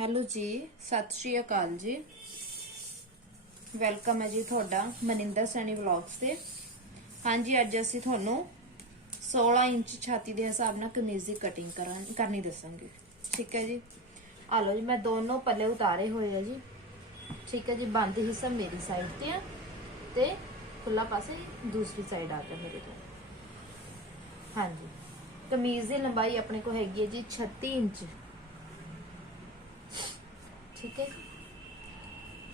Hello ਜੀ, ਸਤਿ ਸ਼੍ਰੀ ਅਕਾਲ ਜੀ। ਵੈਲਕਮ ਹੈ ਜੀ ਤੁਹਾਡਾ ਮਨਿੰਦਰ ਸੈਣੀ ਵਲੌਗਸ ਤੇ। ਹਾਂਜੀ, ਅੱਜ ਅਸੀਂ ਤੁਹਾਨੂੰ 16 ਇੰਚ ਛਾਤੀ ਦੇ ਹਿਸਾਬ ਨਾਲ ਕਮੀਜ਼ ਦੀ ਕਟਿੰਗ ਕਰਾਂ, ਕਰਨੀ ਦੱਸਾਂਗੇ। ਠੀਕ ਹੈ ਜੀ? ਆ ਲਓ ਜੀ, ਮੈਂ ਦੋਨੋਂ ਪੱਲੇ ਉਤਾਰੇ ਹੋਏ ਆ ਜੀ। ਠੀਕ ਹੈ ਜੀ, ਬੰਦ ਹਿੱਸਾ ਮੇਰੀ ਸਾਈਡ ਤੇ ਆ ਤੇ ਖੁੱਲਾ ਪਾਸੇ ਦੂਸਰੀ ਸਾਈਡ ਆ ਗਿਆ ਮੇਰੇ ਤੋਂ। ਹਾਂਜੀ। ਕਮੀਜ਼ ਦੀ ਲੰਬਾਈ ਆਪਣੇ ਕੋਲ ਹੈਗੀ ਹੈ ਜੀ 36 ਇੰਚ। ਠੀਕ ਹੈ।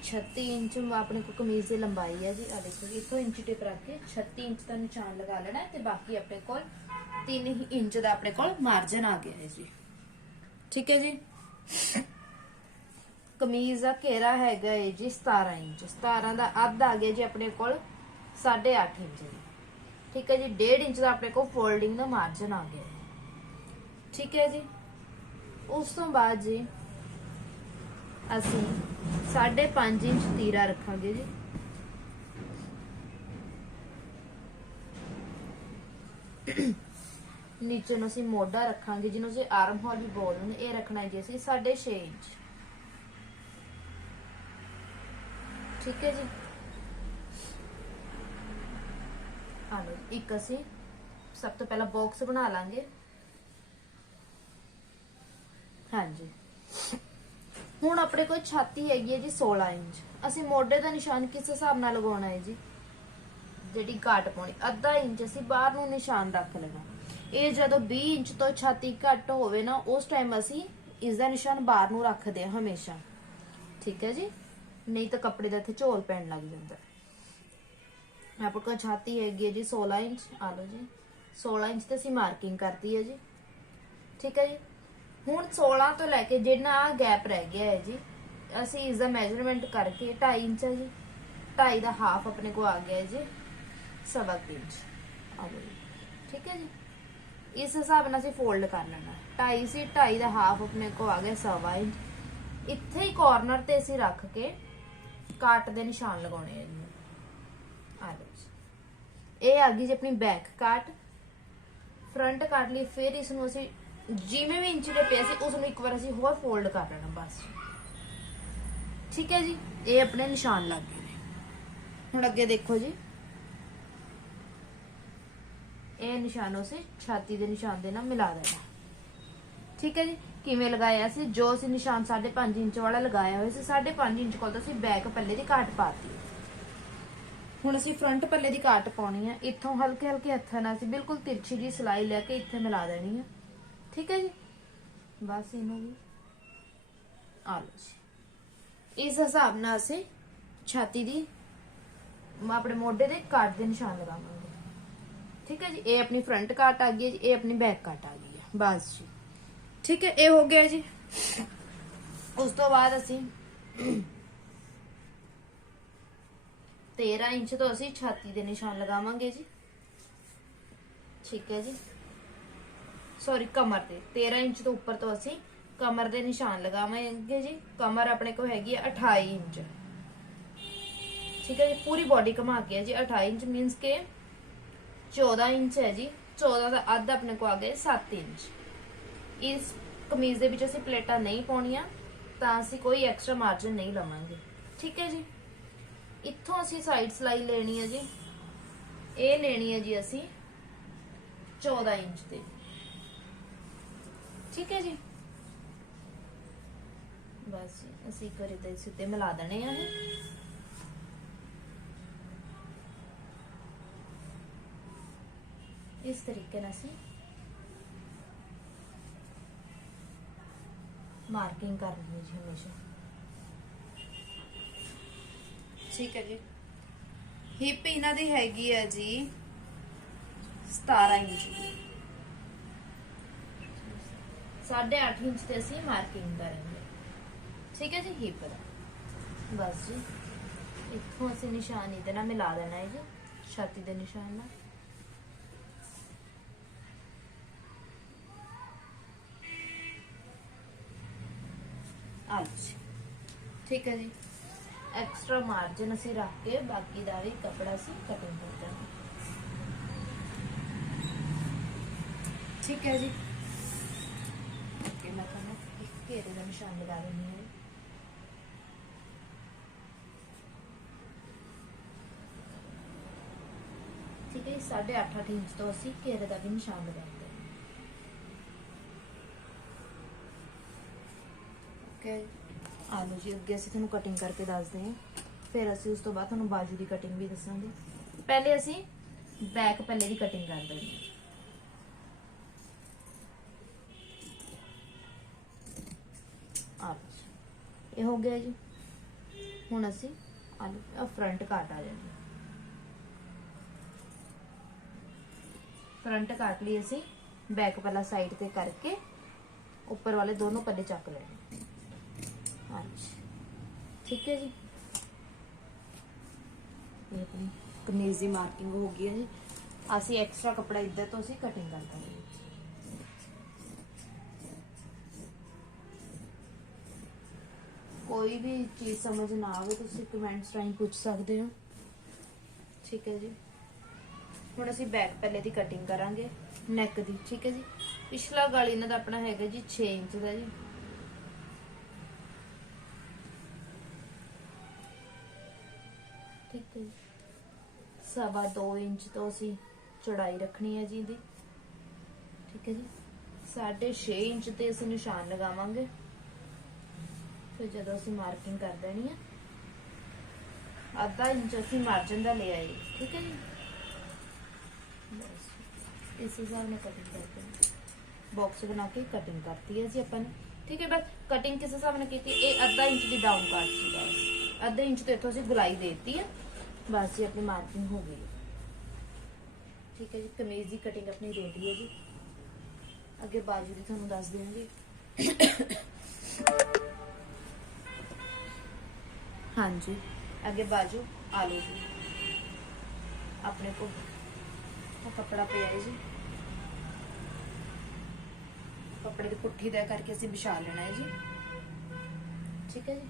36 ਇੰਚ ਆਪਣੇ ਕੋ ਕਮੀਜ਼ ਦੀ ਲੰਬਾਈ ਹੈ ਜੀ। ਆ ਦੇਖੋ ਜੀ, ਇੰਚ ਟਿਪ ਰੱਖ ਕੇ 36 ਇੰਚ ਦਾ ਨਿਸ਼ਾਨ ਲਗਾ ਲੈਣਾ ਤੇ ਬਾਕੀ ਆਪਣੇ ਕੋਲ 3 ਇੰਚ ਦਾ ਆਪਣੇ ਕੋਲ ਮਾਰਜਨ ਆ ਗਿਆ ਹੈ ਜੀ। ਠੀਕ ਹੈ ਜੀ। ਕਮੀਜ਼ ਦਾ ਘੇਰਾ ਹੈਗਾ ਹੈ ਜੀ 17 ਇੰਚ। 17 ਦਾ ਅੱਧ ਆ ਗਿਆ ਜੀ ਆਪਣੇ ਕੋਲ 8.5 ਇੰਚ ਜੀ। ਠੀਕ ਹੈ ਜੀ 1.5 ਇੰਚ ਦਾ ਆਪਣੇ ਕੋਲ ਫੋਲਡਿੰਗ ਦਾ ਮਾਰਜਨ ਆ ਗਿਆ ਠੀਕ ਹੈ ਜੀ। ਉਸ ਤੋਂ ਬਾਅਦ ਜੀ ਅਸੀਂ 5.5 ਇੰਚ ਤੀਰਾ ਰੱਖਾਂਗੇ ਜੀ। ਨੀਚੇ ਨੂੰ ਅਸੀਂ ਮੋਢਾ ਰੱਖਾਂਗੇ, ਜਿਹਨੂੰ ਅਸੀਂ ਆਰਮ ਹੋਲ ਵੀ ਬੋਲਦੇ ਨੇ ਇਹ ਰੱਖਣਾ ਹੈ ਜੀ ਅਸੀਂ 6.5 ਇੰਚ। ਠੀਕ ਹੈ ਜੀ। ਆ ਇੱਕ ਅਸੀਂ ਸਭ ਤੋਂ ਪਹਿਲਾਂ ਬਾਕਸ ਬਣਾ ਲਾਂਗੇ। ਹਾਂਜੀ। ਹੁਣ ਆਪਣੇ ਕੋਲ ਛਾਤੀ ਹੈਗੀ ਹੈ ਜੀ 16 ਇੰਚ। ਅਸੀਂ ਮੋਢੇ ਦਾ ਨਿਸ਼ਾਨ ਕਿਸ ਹਿਸਾਬ ਨਾਲ ਲਗਾਉਣਾ ਹੈ ਜੀ? ਜਿਹੜੀ ਘਾਟ ਪਾਉਣੀ, ਅੱਧਾ ਇੰਚ ਅਸੀਂ ਬਾਹਰ ਨੂੰ ਨਿਸ਼ਾਨ ਰੱਖ ਲੈਣਾ। ਇਹ ਜਦੋਂ 20 ਇੰਚ ਤੋਂ ਛਾਤੀ ਘੱਟ ਹੋਵੇ ਨਾ, ਉਸ ਟਾਈਮ ਅਸੀਂ ਇਸ ਦਾ ਨਿਸ਼ਾਨ ਬਾਹਰ ਨੂੰ ਰੱਖਦੇ ਹਾਂ ਹਮੇਸ਼ਾ। ਠੀਕ ਹੈ ਜੀ? ਨਹੀਂ ਤਾਂ ਕੱਪੜੇ ਦਾ ਇੱਥੇ ਝੋਲ ਪੈਣ ਲੱਗ ਜਾਂਦਾ। ਆਪਣੇ ਕੋਲ ਛਾਤੀ ਹੈਗੀ ਹੈ ਜੀ 16 ਇੰਚ। ਆ ਲਓ ਜੀ। 16 ਇੰਚ ਤੇ ਅਸੀਂ ਮਾਰਕਿੰਗ ਕਰਤੀ ਹੈ ਜੀ। ਠੀਕ ਹੈ ਜੀ? ਹੁਣ 16 ਤੋਂ ਲੈ ਕੇ ਜਿੰਨਾ ਆ ਗੈਪ ਰਹਿ ਗਿਆ ਹੈ ਜੀ, ਅਸੀਂ ਇਸ ਦਾ ਮੈਜ਼ਰਮੈਂਟ ਕਰਕੇ 2.5 ਇੰਚ ਹੈ ਜੀ 2.5 ਦਾ ਹਾਫ ਆਪਣੇ ਕੋ ਆ ਗਿਆ ਹੈ ਜੀ, ਸਵਾ ਕੁ ਇੰਚ। ਆ ਲਓ ਠੀਕ ਹੈ ਜੀ? ਇਸ ਹਿਸਾਬ ਨਾਲ ਅਸੀਂ ਫੋਲਡ ਕਰ ਲੈਣਾ। 2.5 ਸੀ 2.5 ਦਾ ਹਾਫ ਆਪਣੇ ਕੋ ਆ ਗਿਆ ਸਵਾ ਇੰਚ। ਇੱਥੇ ਹੀ ਕਾਰਨਰ ਤੇ ਅਸੀਂ ਰੱਖ ਕੇ ਕਾਟ ਦੇ ਨਿਸ਼ਾਨ ਲਗਾਉਣੇ ਆ ਜੀ। ਆ ਲਓ ਇਹ ਆ ਗਈ ਜੀ ਆਪਣੀ ਬੈਕ ਕਾਟ ਫਰੰਟ ਕਾਟ ਲਈ ਫਿਰ ਇਸ ਨੂੰ ਅਸੀਂ ਜਿਵੇਂ ਵੀ ਇੰਚ ਦੇ ਪਿਆ ਸੀ, ਉਸ ਨੂੰ ਇੱਕ ਵਾਰ ਅਸੀਂ ਹੋਰ ਫੋਲਡ ਕਰ ਲੈਣਾ ਬਸ। ਠੀਕ ਹੈ ਜੀ? ਇਹ ਆਪਣੇ ਨਿਸ਼ਾਨ ਲੱਗ ਗਏ ਨੇ। ਹੁਣ ਅੱਗੇ ਦੇਖੋ ਜੀ। ਇਹ ਨਿਸ਼ਾਨੋਂ ਸੇ ਛਾਤੀ ਦੇ ਨਿਸ਼ਾਨ ਦੇ ਨਾਲ ਮਿਲਾ ਦੇਣਾ। ਠੀਕ ਹੈ ਜੀ? ਕਿਵੇਂ ਲਗਾਇਆ ਸੀ? ਜੋ ਅਸੀਂ ਨਿਸ਼ਾਨ 5.5 ਇੰਚ ਵਾਲਾ ਲਗਾਇਆ ਹੋਇਆ ਸੀ 5.5 ਇੰਚ ਕੋਲ ਤਾਂ ਅਸੀਂ ਬੈਕ ਪੱਲੇ ਦੀ ਕਾਟ ਪਾਤੀ ਹੁਣ ਅਸੀਂ ਫਰੰਟ ਪੱਲੇ ਦੀ ਕਾਟ ਪਾਉਣੀ ਹੈ। ਇੱਥੋਂ ਹਲਕੇ ਹਲਕੇ ਹੱਥਾਂ ਨਾਲ ਅਸੀਂ ਬਿਲਕੁਲ ਤਿਰਛੀ ਜੀ ਸਲਾਈ ਲੈ ਕੇ ਇੱਥੇ ਮਿਲਾ ਦੇਣੀ ਹੈ। ਠੀਕ ਹੈ ਜੀ? ਬਸ ਇਹਨੂੰ ਵੀ ਆ ਲਓ ਜੀ। ਇਸ ਹਿਸਾਬ ਨਾਲ ਅਸੀਂ ਛਾਤੀ ਦੀ ਆਪਣੇ ਮੋਢੇ ਦੇ ਕਾਟ ਦੇ ਨਿਸ਼ਾਨ ਲਗਾਵਾਂਗੇ। ਠੀਕ ਹੈ ਜੀ? ਇਹ ਆਪਣੀ ਫਰੰਟ ਕਾਟ ਆ ਗਈ ਹੈ ਜੀ, ਇਹ ਆਪਣੀ ਬੈਕ ਕਾਟ ਆ ਗਈ ਹੈ। ਬਸ ਜੀ। ਠੀਕ ਹੈ, ਇਹ ਹੋ ਗਿਆ ਜੀ। ਉਸ ਤੋਂ ਬਾਅਦ ਅਸੀਂ 13 ਇੰਚ ਤੋਂ ਅਸੀਂ ਛਾਤੀ ਦੇ ਨਿਸ਼ਾਨ ਲਗਾਵਾਂਗੇ ਜੀ। ਠੀਕ ਹੈ ਜੀ? ਸੌਰੀ ਕਮਰ ਤੇ। 13 ਇੰਚ ਤੋਂ ਉੱਪਰ ਤੋਂ ਅਸੀਂ ਕਮਰ ਦੇ ਨਿਸ਼ਾਨ ਲਗਾਵਾਂਗੇ ਜੀ। ਕਮਰ ਆਪਣੇ ਕੋਲ ਹੈਗੀ ਹੈ 28 ਇੰਚ। ਠੀਕ ਹੈ ਜੀ, ਪੂਰੀ ਬਾਡੀ ਘੁਮਾ ਕੇ ਹੈ ਜੀ। 28 ਇੰਚ ਮੀਨਸ ਕਿ 14 ਇੰਚ ਹੈ ਜੀ। 14 ਦਾ ਅੱਧ ਆਪਣੇ ਕੋਲ ਆ ਗਿਆ 7 ਇੰਚ। ਇਸ ਕਮੀਜ਼ ਦੇ ਵਿੱਚ ਅਸੀਂ ਪਲੇਟਾਂ ਨਹੀਂ ਪਾਉਣੀਆਂ, ਤਾਂ ਅਸੀਂ ਕੋਈ ਐਕਸਟਰਾ ਮਾਰਜਨ ਨਹੀਂ ਲਵਾਂਗੇ। ਠੀਕ ਹੈ ਜੀ? ਇੱਥੋਂ ਅਸੀਂ ਸਾਈਡ ਸਲਾਈ ਲੈਣੀ ਹੈ ਜੀ। ਇਹ ਲੈਣੀ ਹੈ ਜੀ ਅਸੀਂ 14 ਇੰਚ ਤੇ। ਠੀਕ ਹੈ ਜੀ? ਬਸ ਜੀ, ਅਸੀਂ ਕਰੇ ਤੇ ਸਿੱਧੇ ਮਿਲਾ ਦੇਣੇ ਆ ਇਹ। ਇਸ ਤਰੀਕੇ ਨਾਲ ਅਸੀਂ ਮਾਰਕਿੰਗ ਕਰਨੀ ਹੈ ਜੀ ਹਮੇਸ਼ਾ। ਠੀਕ ਹੈ ਜੀ। ਹਿਪ ਇਹਨਾਂ ਦੀ ਹੈਗੀ ਹੈ ਜੀ 17 ਇੰਚ ਦੀ। 8.5 ਇੰਚ ਤੇ ਅਸੀਂ ਮਾਰਕਿੰਗ ਕਰਾਂਗੇ। ਠੀਕ ਹੈ ਜੀ? ਹਿਪ ਦਾ। ਬਸ ਜੀ। ਇੱਥੋਂ ਅਸੀਂ ਨਿਸ਼ਾਨ ਇਹਦੇ ਨਾਲ ਮਿਲਾ ਦੇਣਾ ਹੈ ਜੀ। ਛਾਤੀ ਦੇ ਨਿਸ਼ਾਨ ਨਾਲ। ਆ ਠੀਕ ਹੈ ਜੀ। ਐਕਸਟਰਾ ਮਾਰਜਨ ਅਸੀਂ ਰੱਖ ਕੇ ਬਾਕੀ ਦਾ ਵੀ ਕਪੜਾ ਅਸੀਂ ਕਟਿੰਗ ਕਰ ਦਾਂਗੇ ਠੀਕ ਹੈ ਜੀ। ਘੇਰੇ ਦਾ ਨਿਸ਼ਾਨ ਲਗਾ ਦਿੰਦੀ ਹਾਂ। ਠੀਕ ਹੈ 8.5 ਇੰਚ ਤੋਂ ਅਸੀਂ ਘੇਰੇ ਦਾ ਵੀ ਨਿਸ਼ਾਨ ਲਗਾਉਂਦੇ ਓਕੇ ਆ ਜੀ। ਅੱਗੇ ਅਸੀਂ ਤੁਹਾਨੂੰ ਕਟਿੰਗ ਕਰਕੇ ਦੱਸਦੇ ਹਾਂ। ਫਿਰ ਅਸੀਂ ਉਸ ਤੋਂ ਬਾਅਦ ਤੁਹਾਨੂੰ ਬਾਜੂ ਦੀ ਕਟਿੰਗ ਵੀ ਦੱਸਾਂਗੇ। ਪਹਿਲੇ ਅਸੀਂ ਬੈਕ ਪੱਲੇ ਦੀ ਕਟਿੰਗ ਕਰ ਦਿੰਦੇ ਹਾਂ। ਇਹ ਹੋ ਗਿਆ ਜੀ। ਹੁਣ ਅਸੀਂ ਆਲੂ ਫਰੰਟ ਕਾਟ ਆ ਜਾਣੀ ਫਰੰਟ ਕਾਟ ਲਈ ਅਸੀਂ ਬੈਕ ਵਾਲਾ ਸਾਈਡ ਤੇ ਕਰਕੇ ਉੱਪਰ ਵਾਲੇ ਦੋਨੋਂ ਪੱਲੇ ਚੱਕ ਲੈਣੇ। ਹਾਂਜੀ। ਠੀਕ ਹੈ ਜੀ। ਇਹ ਆਪਣੀ ਕਮੀਜ਼ ਦੀ ਮਾਰਕਿੰਗ ਹੋ ਗਈ ਹੈ ਜੀ। ਅਸੀਂ ਐਕਸਟਰਾ ਕੱਪੜਾ ਇੱਧਰ ਤੋਂ ਅਸੀਂ ਕਟਿੰਗ ਕਰ ਦਾਂਗੇ। ਕੋਈ ਵੀ ਚੀਜ਼ ਸਮਝ ਨਾ ਆਵੇ, ਤੁਸੀਂ ਕਮੈਂਟਸ ਰਾਹੀਂ ਪੁੱਛ ਸਕਦੇ ਹੋ। ਠੀਕ ਹੈ ਜੀ। ਹੁਣ ਅਸੀਂ ਬੈਕ ਪੱਲੇ ਦੀ ਕਟਿੰਗ ਕਰਾਂਗੇ ਨੈਕ ਦੀ, ਠੀਕ ਹੈ ਜੀ। ਪਿਛਲਾ ਗਲ ਇਹਨਾਂ ਦਾ ਆਪਣਾ ਹੈਗਾ ਜੀ 6 ਇੰਚ ਦਾ ਜੀ। ਠੀਕ ਹੈ ਸਵਾ 2 ਇੰਚ ਤੋਂ ਅਸੀਂ ਚੜਾਈ ਰੱਖਣੀ ਹੈ ਜੀ ਇਹਦੀ। ਠੀਕ ਹੈ ਜੀ। 6.5 ਇੰਚ ਤੇ ਅਸੀਂ ਨਿਸ਼ਾਨ ਲਗਾਵਾਂਗੇ। ਫਿਰ ਜਦੋਂ ਅਸੀਂ ਮਾਰਕਿੰਗ ਕਰ ਦੇਣੀ ਆ, ਅੱਧਾ ਇੰਚ ਅਸੀਂ ਮਾਰਜਨ ਦਾ ਲੈ ਆਏ, ਠੀਕ ਹੈ ਜੀ? ਬਸ, ਇਸ ਹਿਸਾਬ ਨਾਲ ਕਟਿੰਗ ਕਰਦੇ ਬਾਕਸ ਬਣਾ ਕੇ ਕਟਿੰਗ ਕਰਤੀ ਹੈ ਜੀ ਆਪਾਂ ਨੇ, ਠੀਕ ਹੈ, ਬਸ ਕਟਿੰਗ ਕਿਸ ਹਿਸਾਬ ਨਾਲ ਕੀਤੀ? ਇਹ ਅੱਧਾ ਇੰਚ ਦੀ ਡਾਊਨ ਕੱਟ ਸੀ ਬਸ ਅੱਧੇ ਇੰਚ ਤੋਂ ਇੱਥੋਂ ਅਸੀਂ ਗੁਲਾਈ ਦੇ ਦਿੱਤੀ ਹੈ ਬਸ ਜੀ, ਆਪਣੀ ਮਾਰਕਿੰਗ ਹੋ ਗਈ। ਠੀਕ ਹੈ ਜੀ, ਕਮੀਜ਼ ਦੀ ਕਟਿੰਗ ਆਪਣੀ ਰੈਡੀ ਹੈ ਜੀ। ਅੱਗੇ ਬਾਜੂ ਦੀ ਤੁਹਾਨੂੰ ਦੱਸ ਦਿਆਂਗੇ। ਹਾਂਜੀ। ਅੱਗੇ ਬਾਜੂ ਆਲੂ ਦੀ ਆਪਣੇ ਕੋਲ ਉਹ ਪਿਆ ਹੈ ਜੀ। ਕੱਪੜੇ ਦੀ ਪੁੱਠੀ ਦਾ ਕਰਕੇ ਅਸੀਂ ਵਿਛਾ ਲੈਣਾ ਹੈ ਜੀ। ਠੀਕ ਹੈ ਜੀ?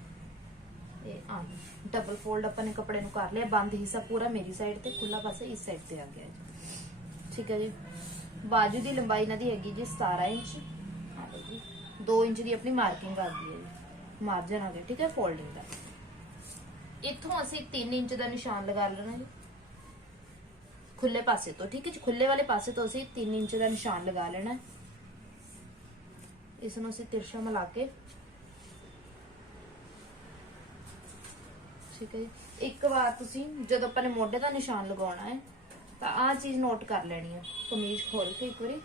ਇਹ ਆ ਡਬਲ ਫੋਲਡ ਆਪਾਂ ਨੇ ਕੱਪੜੇ ਨੂੰ ਕਰ ਲਿਆ। ਬੰਦ ਹਿੱਸਾ ਪੂਰਾ ਮੇਰੀ ਸਾਈਡ ਤੇ ਖੁੱਲਾ ਪਾਸੇ ਇਸ ਸਾਈਡ ਤੇ ਆ ਗਿਆ ਜੀ। ਠੀਕ ਹੈ ਜੀ? ਬਾਜੂ ਦੀ ਲੰਬਾਈ ਇਹਨਾਂ ਦੀ ਹੈਗੀ ਜੀ 17 ਇੰਚ। ਆ ਲਓ ਜੀ। 2 ਇੰਚ ਦੀ ਆਪਣੀ ਮਾਰਕਿੰਗ ਆ ਗਈ ਹੈ ਜੀ। ਮਾਰਜਨ ਆ ਗਿਆ। ਠੀਕ ਹੈ? ਫੋਲਡਿੰਗ ਦਾ। ਇੱਥੋਂ ਅਸੀਂ 3 ਇੰਚ ਦਾ ਨਿਸ਼ਾਨ ਲਗਾ ਲੈਣਾ ਜੀ। ਖੁੱਲੇ ਪਾਸੇ ਤੋਂ, ਠੀਕ ਹੈ ਜੀ? ਖੁੱਲੇ ਵਾਲੇ ਪਾਸੇ ਤੋਂ ਅਸੀਂ 3 ਇੰਚ ਦਾ ਨਿਸ਼ਾਨ ਲਗਾ ਲੈਣਾ ਇਸ ਨੂੰ ਅਸੀਂ ਤਿਰਛਾ ਮਿਲਾ ਕੇ, ਠੀਕ ਹੈ ਜੀ। ਇੱਕ ਵਾਰ ਤੁਸੀਂ ਜਦੋਂ ਆਪਾਂ ਨੇ ਮੋਢੇ ਦਾ ਨਿਸ਼ਾਨ ਲਗਾਉਣਾ ਹੈ, ਤਾਂ ਆਹ ਚੀਜ਼ ਨੋਟ ਕਰ ਲੈਣੀ ਹੈ, ਕਮੀਜ਼ ਖੋਲ ਕੇ ਇੱਕ ਵਾਰੀ।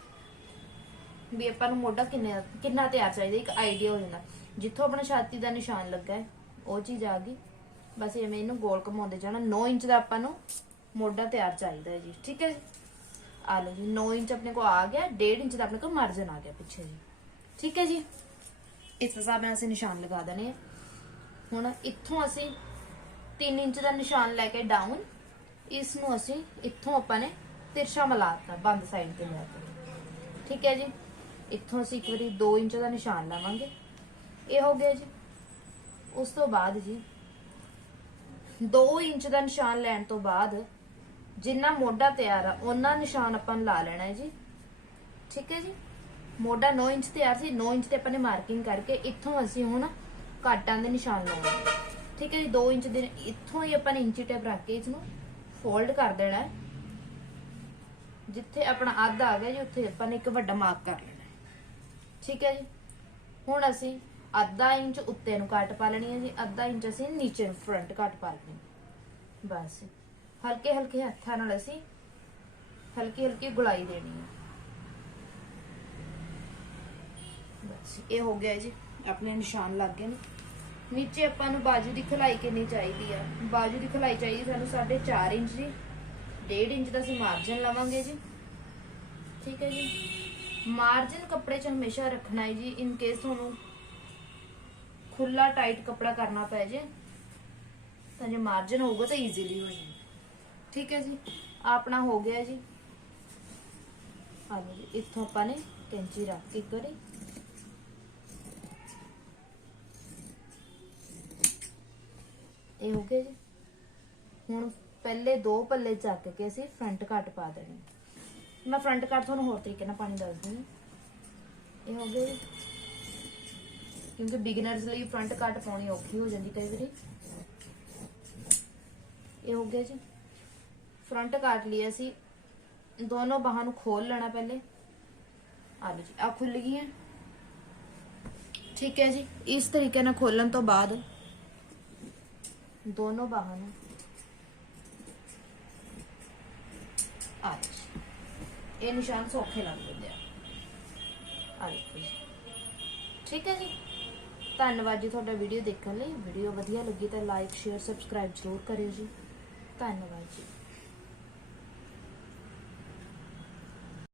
ਵੀ ਆਪਾਂ ਨੂੰ ਮੋਢਾ ਕਿੰਨੇ, ਕਿੰਨਾ ਤਿਆਰ ਚਾਹੀਦਾ, ਇੱਕ ਆਈਡੀਆ ਹੋ ਜਾਂਦਾ। ਜਿੱਥੋਂ ਆਪਣਾ ਛਾਤੀ ਦਾ ਨਿਸ਼ਾਨ ਲੱਗਾ ਹੈ, ਉਹ ਚੀਜ਼ ਆ ਗਈ। ਬਸ ਐਵੇਂ ਇਹਨੂੰ ਗੋਲ ਘਮਾਉਂਦੇ ਜਾਣਾ 9 ਇੰਚ ਦਾ ਆਪਾਂ ਨੂੰ ਮੋਢਾ ਤਿਆਰ ਚਾਹੀਦਾ ਹੈ ਜੀ, ਠੀਕ ਹੈ ਆ ਲਓ ਜੀ 9 ਇੰਚ ਆਪਣੇ ਕੋ ਆ ਗਿਆ 1.5 ਇੰਚ ਦਾ ਆਪਣੇ ਕੋ ਮਾਰਜਨ ਆ ਗਿਆ ਪਿੱਛੇ ਜੀ, ਠੀਕ ਹੈ ਜੀ? ਇਸ ਹਿਸਾਬ ਨਾਲ ਅਸੀਂ ਨਿਸ਼ਾਨ ਲਗਾ ਦਨੇ ਹੁਣ ਇੱਥੋਂ ਅਸੀਂ 3 ਇੰਚ ਦਾ ਨਿਸ਼ਾਨ ਲੈ ਕੇ ਡਾਊਨ ਇਸ ਨੂੰ ਅਸੀਂ ਇੱਥੋਂ ਆਪਾਂ ਨੇ ਤਿਰਛਾ ਮਿਲਾਤਾ, ਬੰਦ ਸਾਈਡ ਤੇ ਲੈ ਕੇ। ਠੀਕ ਹੈ ਜੀ? ਇੱਥੋਂ ਅਸੀਂ ਇੱਕ ਵਾਰੀ 2 ਇੰਚ ਦਾ ਨਿਸ਼ਾਨ ਲਾਵਾਂਗੇ। ਇਹ ਹੋ ਗਿਆ ਜੀ। ਉਸ ਤੋਂ ਬਾਅਦ ਜੀ 2 ਇੰਚ ਦਾ ਨਿਸ਼ਾਨ ਲੈਣ ਤੋਂ ਬਾਅਦ ਜਿੰਨਾ ਮੋਢਾ ਤਿਆਰ ਆ ਉਹਨਾਂ ਨਿਸ਼ਾਨ ਆਪਾਂ ਨੂੰ ਲਾ ਲੈਣਾ ਹੈ ਜੀ। ਠੀਕ ਹੈ ਜੀ? ਮੋਢਾ 9 ਇੰਚ ਤਿਆਰ ਸੀ 9 ਇੰਚ ਤੇ ਆਪਾਂ ਨੇ ਮਾਰਕਿੰਗ ਕਰਕੇ ਇੱਥੋਂ ਅਸੀਂ ਹੁਣ ਕਾਟਾਂ ਦੇ ਨਿਸ਼ਾਨ ਲਾਉਣੇ ਠੀਕ ਹੈ ਜੀ? 2 ਇੰਚ ਦੇ ਇੱਥੋਂ ਹੀ ਆਪਾਂ ਨੇ ਇੰਚੀ ਟੇਪ ਰੱਖ ਕੇ ਇਸ ਨੂੰ ਫੋਲਡ ਕਰ ਦੇਣਾ ਹੈ। ਜਿੱਥੇ ਆਪਣਾ ਅੱਧ ਆ ਗਿਆ ਜੀ, ਉੱਥੇ ਆਪਾਂ ਨੇ ਇੱਕ ਵੱਡਾ ਮਾਰਕ ਕਰ ਲੈਣਾ ਠੀਕ ਹੈ ਜੀ? ਹੁਣ ਅਸੀਂ ਅੱਧਾ ਇੰਚ ਉੱਤੇ ਨੂੰ ਕੱਟ ਪਾ ਲੈਣੀ ਹੈ ਜੀ, ਅੱਧਾ ਇੰਚ ਅਸੀਂ ਨੀਚੇ ਨੂੰ ਫਰੰਟ ਕੱਟ ਪਾ ਲੈਣੀ ਬਸ। ਹਲਕੇ ਹਲਕੇ ਹੱਥਾਂ ਨਾਲ ਅਸੀਂ ਹਲਕੀ ਹਲਕੀ ਗੁਲਾਈ ਦੇਣੀ ਹੈ। ਬਸ, ਇਹ ਹੋ ਗਿਆ ਜੀ, ਆਪਣੇ ਨਿਸ਼ਾਨ ਲੱਗ ਗਏ ਨੇ। ਨੀਚੇ ਆਪਾਂ ਨੂੰ ਬਾਜੂ ਦੀ ਖਲਾਈ ਕਿੰਨੀ ਚਾਹੀਦੀ ਆ? ਬਾਜੂ ਦੀ ਖਲਾਈ ਚਾਹੀਦੀ ਸਾਨੂੰ 4.5 ਇੰਚ ਦੀ 1.5 ਇੰਚ ਦਾ ਅਸੀਂ ਮਾਰਜਨ ਲਵਾਂਗੇ ਜੀ। ਠੀਕ ਹੈ ਜੀ। ਮਾਰਜਨ ਕੱਪੜੇ 'ਚ ਹਮੇਸ਼ਾ ਰੱਖਣਾ ਹੈ ਜੀ ਇਨ ਕੇਸ ਤੁਹਾਨੂੰ ਖੁੱਲਾ ਟਾਈਟ ਕੱਪੜਾ ਕਰਨਾ ਪੈ ਜੇ ਤਾਂ ਜੇ ਮਾਰਜਨ ਹੋਊਗਾ ਤਾਂ ਈਜ਼ੀਲੀ ਹੋ ਜਾਏ ਠੀਕ ਹੈ ਜੀ ਆਹ ਆਪਣਾ ਹੋ ਗਿਆ ਜੀ ਆ ਲਓ ਜੀ ਇੱਥੋਂ ਆਪਾਂ ਨੇ ਕੈਂਚੀ ਰੱਖ ਕੇ ਕਰੀ ਇਹ ਹੋ ਗਿਆ ਜੀ ਹੁਣ ਪਹਿਲੇ ਦੋ ਪੱਲੇ ਚੱਕ ਕੇ ਅਸੀਂ ਫਰੰਟ ਕੱਟ ਪਾ ਦੇਣੀ ਮੈਂ ਫਰੰਟ ਕੱਟ ਤੁਹਾਨੂੰ ਹੋਰ ਤਰੀਕੇ ਨਾਲ ਪਾਣੀ ਦੱਸ ਦਿੰਦੀ ਇਹ ਹੋ ਗਿਆ ਜੀ ਕਿਉਂਕਿ ਬਿਗਨਰਸ ਲਈ ਫਰੰਟ ਕੱਟ ਪਾਉਣੀ ਔਖੀ ਹੋ ਜਾਂਦੀ ਕਈ ਵਾਰੀ। ਇਹ ਹੋ ਗਿਆ ਜੀ। ਫਰੰਟ ਕੱਟ ਲਈ ਅਸੀਂ ਦੋਨੋਂ ਬਾਹਾਂ ਨੂੰ ਖੋਲ ਲੈਣਾ ਪਹਿਲੇ। ਆ ਲਓ ਜੀ ਆ ਖੁੱਲ ਗਈਆਂ ਠੀਕ ਹੈ ਜੀ, ਇਸ ਤਰੀਕੇ ਨਾਲ ਖੋਲਣ ਤੋਂ ਬਾਅਦ ਦੋਨੋਂ ਬਾਹਾਂ ਨੂੰ ਆ ਇਹ ਨਿਸ਼ਾਨ ਸੌਖੇ ਲੱਗ ਜਾਂਦੇ ਆ। ਆ ਦੇਖੋ ਜੀ। ਠੀਕ ਹੈ ਜੀ। ਧੰਨਵਾਦ ਜੀ ਤੁਹਾਡਾ ਵੀਡੀਓ ਦੇਖਣ ਲਈ। ਵੀਡੀਓ ਵਧੀਆ ਲੱਗੀ ਤਾਂ ਲਾਈਕ ਸ਼ੇਅਰ ਸਬਸਕ੍ਰਾਈਬ ਜ਼ਰੂਰ ਕਰਿਓ ਜੀ। ਧੰਨਵਾਦ ਜੀ।